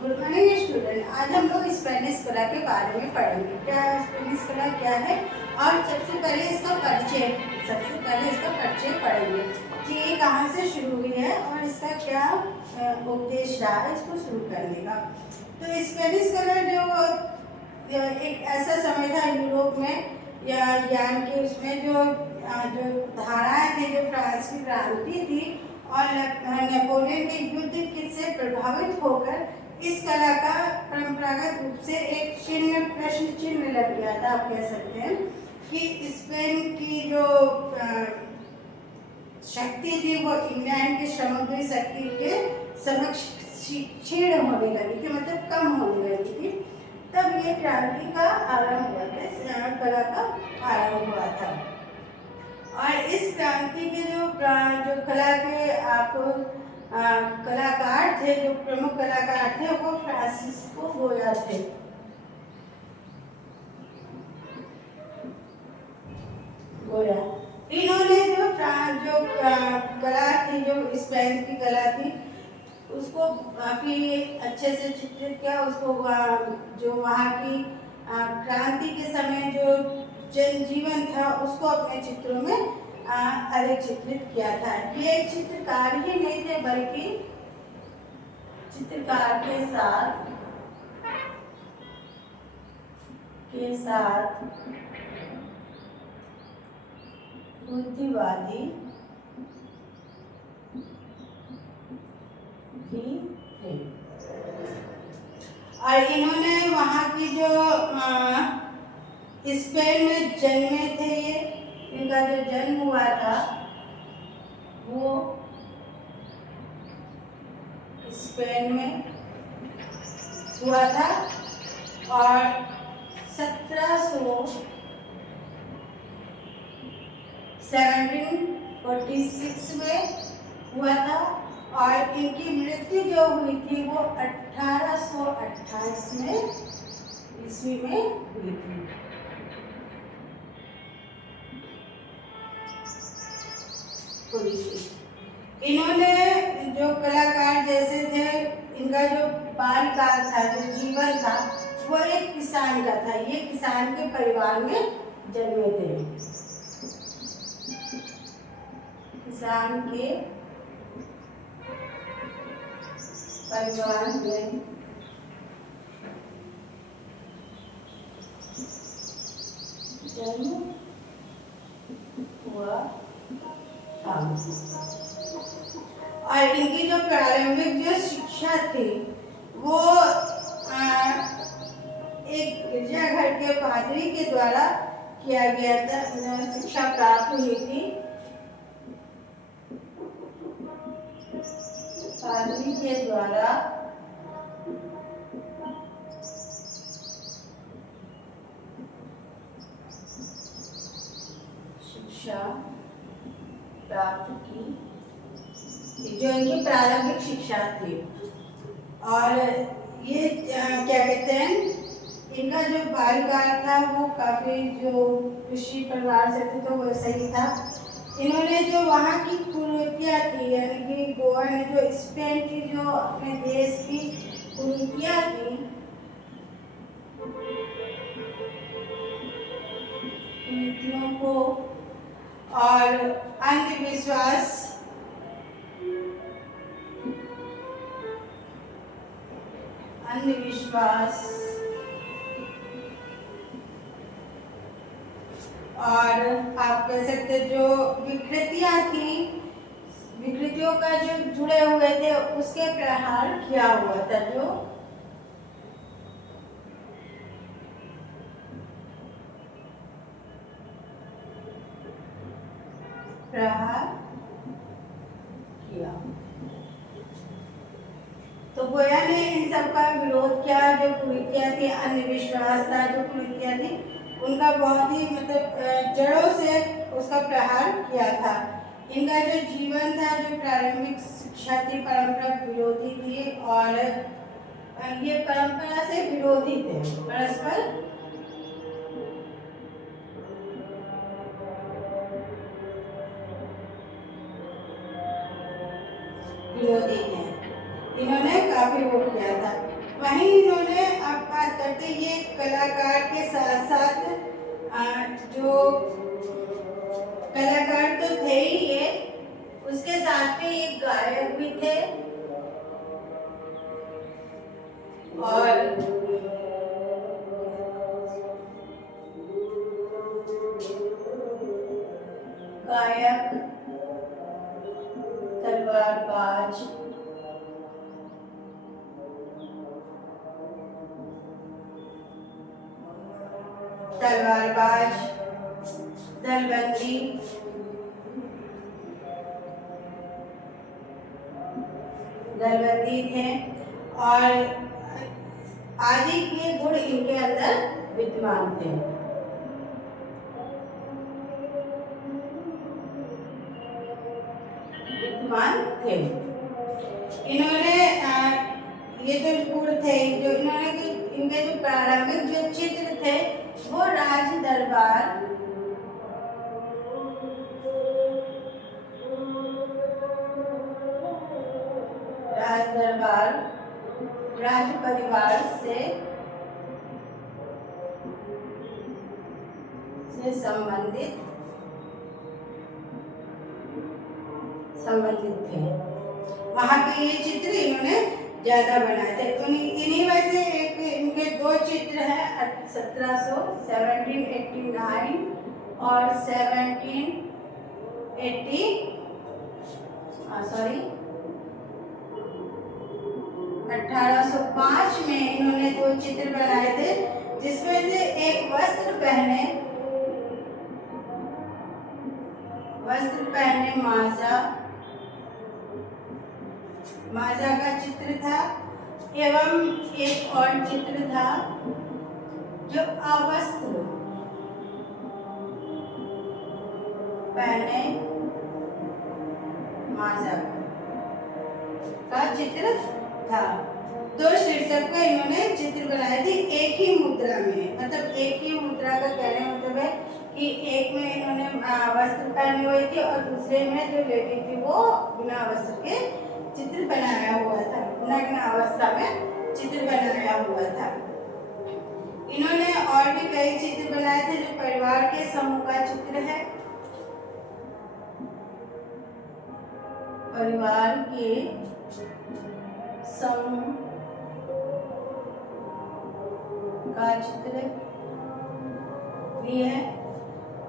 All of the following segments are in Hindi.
Good morning student. आज हम लोग स्पेनिश कला के बारे में पढ़ेंगे। क्या स्पेनिश कला क्या है और सबसे पहले इसका परिचय पढ़ेंगे कि ये कहाँ से शुरू हुई है और इसका क्या उद्देश्य रहा है इसको शुरू करने का। तो स्पेनिश कला जो एक ऐसा समय था यूरोप में या ज्ञान के उसमें जो धाराएं थी, जो फ्रांस की क्रांति थी और नेपोलियन के युद्ध से प्रभावित होकर इस कला का परंपरागत रूप से एक प्रश्न चिन्ह लग गया था। आप कह सकते हैं कि स्पेन की जो शक्ति थी वो इंग्लैंड की समुद्री शक्ति के समक्ष क्षीण होने लगी थी, मतलब कम होने लगी थी। तब ये क्रांति का आरंभ हुआ था, कला का आरंभ हुआ था। और इस क्रांति के जो कला के कलाकार थे, जो प्रमुख कलाकार थे, वो फ्रांसिस्को गोया थे। इन्होंने जो कला थी, जो स्पेन की कला थी, उसको काफी अच्छे से चित्रित किया। उसको जो वहाँ की क्रांति के समय जो जनजीवन था उसको अपने चित्रों में अधिक चित्रित किया था। ये एक चित्रकार ही नहीं थे, बल्कि चित्रकार के साथ बुद्धिवादी भी थे। और इन्होंने वहाँ की जो स्पेन में जन्मे थे, ये इनका जो जन्म हुआ था वो स्पेन में हुआ था और 1746 में हुआ था। और इनकी मृत्यु जो हुई थी वो 1828 में ईस्वी में हुई थी। इन्होंने जो कलाकार जैसे थे, इनका जो बालकाल था, जो जीवन था, वो एक किसान का था। ये किसान के परिवार में जन्मे थे। किसान के परिवार में जन्म हुआ था। और इनकी जो प्रारंभिक जो शिक्षा थी वो एक गिरजाघर के पादरी के द्वारा किया गया था, शिक्षा प्राप्त हुई थी। पादरी के द्वारा शिक्षा प्राप्त की, जो इनकी प्रारंभिक शिक्षा थी। और ये क्या कहते हैं, इनका जो बालकाल था वो काफी जो कृषि परिवार से थे, तो वैसा ही था। इन्होंने जो वहाँ की कुरीतियाँ थी, यानी कि गोवा ने जो स्पेन की जो अपने देश की कुरीतियाँ थी, कुरीतियों को और अंधविश्वास और आप कह सकते जो विकृतियां थी, विकृतियों का जो जुड़े हुए थे उसके प्रहार किया हुआ था, जो प्रहार किया। तो गोया ने इन सब का विरोध किया। जो कुरीतियां थी, अंधविश्वास था, जो कुरीतियां थी, उनका बहुत ही मतलब जड़ों से उसका प्रहार किया था। इनका जो जीवन था, जो प्रारंभिक शिक्षा थी, परंपरा विरोधी थी और ये परंपरा से विरोधी थे, परस्पर विरोधी थे। इन्होंने काफी वो किया था। वहीं इन्होंने अब बात करते ये कलाकार के साथ साथ जो कलाकार तो थे ही ये, उसके साथ में एक गायक भी थे और गायक, तलवारबाज, दलबंदी, थे और आदि के गुण इनके अंदर विद्यमान थे। इन्होंने ये जो गुण थे, जो इन्होंने इनके जो प्रारंभिक जो चित्र थे वो राज दरबार, राज परिवार से संबंधित थे। वहाँ के ये चित्र इन्होंने ज्यादा बनाए थे। इन्हीं में से एक इनके दो चित्र हैं 1789 और 1805 में इन्होंने दो चित्र बनाए थे, जिसमें से एक वस्त्र पहने माजा का चित्र था, एवं एक और चित्र था जो अवस्त्र पहने माजा का चित्र था। दो शीर्षक का इन्होंने चित्र बनाए थे एक ही मुद्रा में, मतलब एक ही मुद्रा का कहने मतलब है कि एक में इन्होंने वस्त्र पहने हुए थे और दूसरे में जो लेडी थी वो बिना वस्त्र के चित्र बनाया हुआ था, नग्न अवस्था में चित्र बनाया हुआ था। इन्होंने और भी कई चित्र बनाए थे जो परिवार के समूह का चित्र है, परिवार के समूह का चित्र भी है।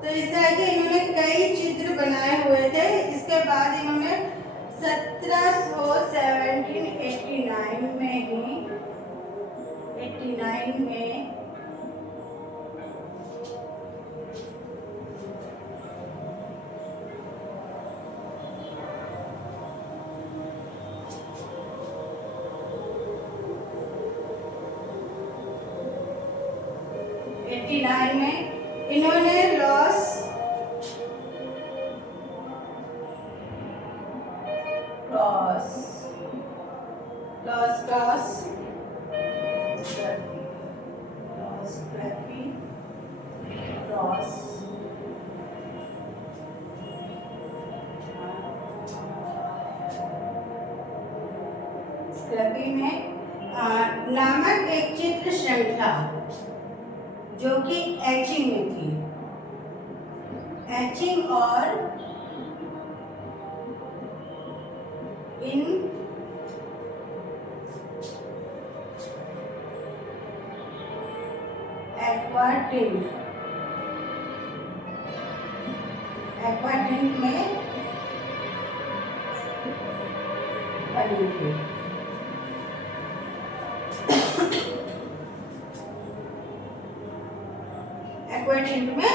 तो इस तरह के इन्होंने कई चित्र बनाए हुए थे। इसके बाद इन्होंने 1789 में इन्होंने लॉस में नामक एक चित्र श्रृंखला जो कि एचिंग में थी, एचिंग और इन एक्वाटिंट में बनी थी। एक्वाटिंट में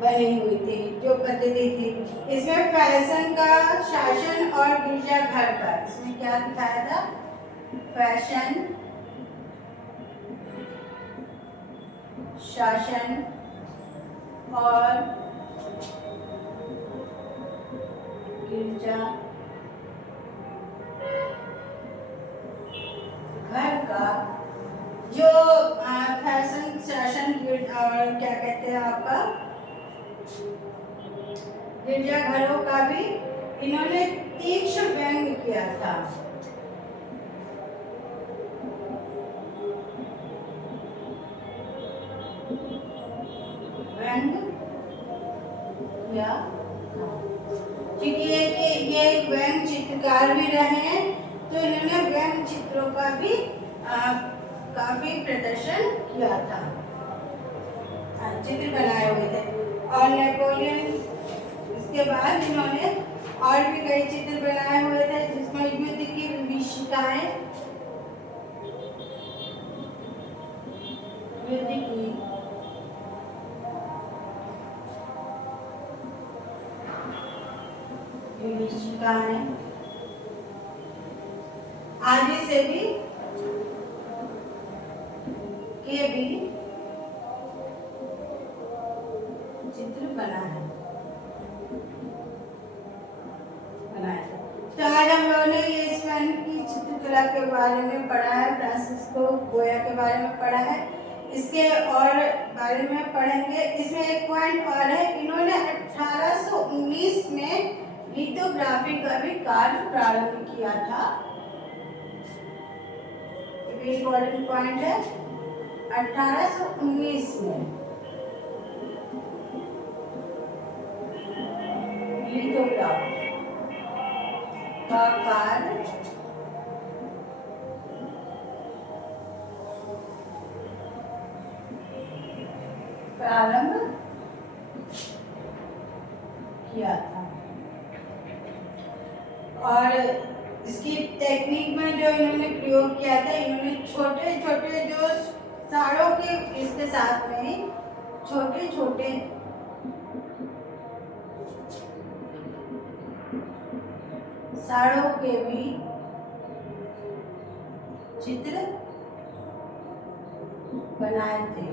बनी हुई थी जो पद्धति थी। इसमें फैशन का शासन और गिरजाघर का, इसमें क्या दिखाया था, फैशन, शासन और गिरजा घर का जो फैशन, शासन और क्या कहते हैं आपका गिरजाघरों का भी इन्होंने तीक्ष्ण व्यंग किया था। व्यंग किया। क्योंकि ये एक व्यंग चित्रकार भी रहे हैं, तो इन्होंने व्यंग चित्रों का भी काफी प्रदर्शन किया था, चित्र बनाए हुए थे। और नेपोलियन इसके बाद इन्होंने और भी कई चित्र बनाए हुए थे, जिसमें युद्ध की विभीषिकाएं, युद्ध की विभीषिकाएं आदि से भी चित्र बनाए। तो आज हम लोगों ने ये स्पेन की चित्रकला के बारे में पढ़ा है, फ्रांसिस्को गोया के बारे में पढ़ा है, इसके और बारे में पढ़ेंगे। इसमें एक पॉइंट और है, इन्होंने 1819 में लिथोग्राफी का भी कार्य प्रारंभ किया था। ये इम्पोर्टेंट पॉइंट है, 1819 में लिथोग्राफी का कार्य प्रारंभ किया था। और इसकी टेक्निक में जो इन्होंने प्रयोग किया था, इन्होंने छोटे छोटे जो साड़ों के इसके साथ में छोटे छोटे साड़ों के भी चित्र बनाए थे।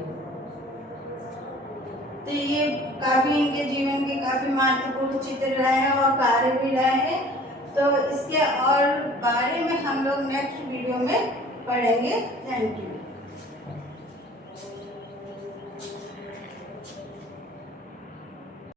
तो ये काफी इनके जीवन के काफी महत्वपूर्ण चित्र रहे हैं और कार्य भी रहे हैं। तो इसके और बारे में हम लोग नेक्स्ट वीडियो में पढ़ेंगे। Thank you.